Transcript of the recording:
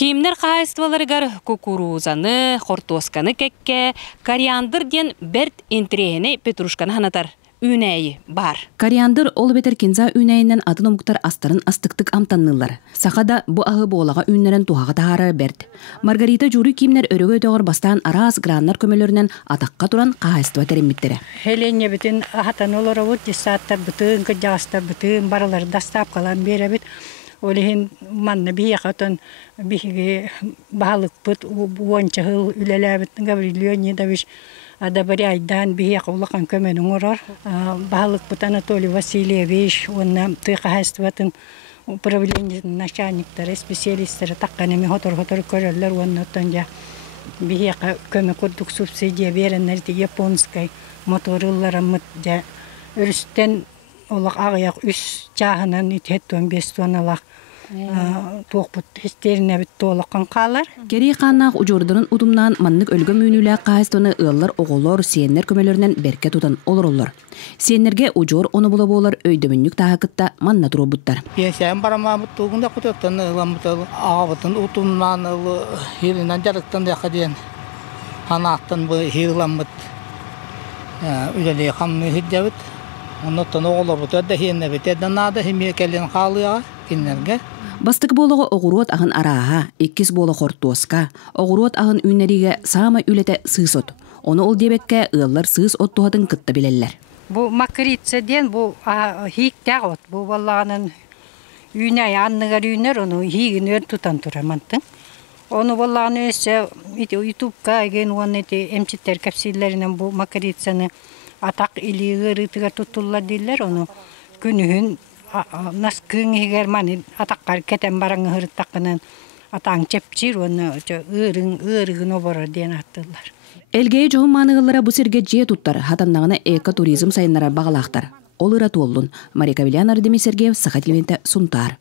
Кимнер кайстваларыгар кукурузаны, хортосканы кекке, кориандр ден берт интрехене петрушканы ханатар. Үнәйі бар. Кориандр ол бетер кинза үнәйінен атын омуктар астарын астыктык амтаннылар. Сақада бу ағы болаға үннерен туhaға тағары берд. Маргарита журы кимнер өрөгө өтөғыр бастан араас граннар көмөлөрүнен атаққа туран қағайстыва тереммиттері. Хелене бітін ағатан олары өт, десаттар бүтін, күджағыстар бүтін, баралар дастап қалан беребіт. Олеген манна бияқатын биге бағалық бұт, уонча ғыл үлеләбіт, Гаврилионе давиш Адабари айдан бияқ улақан көменің ұрар. Бағалық бұт Анатолий Васильевич, онна тұйқағайстыватын управлениятын начальниктары, специалисттары таққанами хотор-хотор көрерлер, онна оттан бияқа көме күрдік субсидия беренлер, японскай моторыллары мұт, үрістен олақ ағаяқ үш жағынан үтеттуан бестуан алақ тоқпыт хестеріне біт толыққан қалар. Кери қаннақ ұжордырын ұдымнан маннық өлгі мүйнілі қайыстыны ұллар оғылар сиеннер көмелерінен берке тұтан олар. Сиеннерге ұжор оны бұла болар өйдіміннік тағықытта манна тұру бұттар. Пенсиян барама бұттығында құтықтан ұлан бұттығы ағабытын ұтымнан ұлы хирінан жарықтан дәқі ден анақтан бұл хирлан бұт үлелі қамны хиддебіт. Оныттан оғылар бұт өдді хиенне біт әдін ады химия кәлін қалыға киннерге. Бастык болығы оғыруот ағын араға, еккіз болы хортуоска, оғыруот ағын үйнериге сама үлете сыйсот. Оны ол дебекке ұллар сыйс оттуғатын кытты білелер. Бұл макрица ден, бұл хиктәғ от, бұл балағанын үйнәй анныгар үйнер, оны хигін өр тұтан тұрамантын. Оны балағаны өсі ютубқа еген, оны эмчиттер кәпсиллерінен бұл макрицаны атақ илиғыр ытыға тұттылар дейлер, оны күнігін нас күнгігер маны атаққар кетен бараңы ғырыттаққынан атаң чепчир, оны ұрығын оборы ден аттылар. Элгей жоғын манығылара бұ серге же тұттар, хатаннағына экотуризм сайынлара бағалақтар. Ол ұраты олын. Мария Кавелян Ардемий Сергеев, Саха телевизионда Сунтар.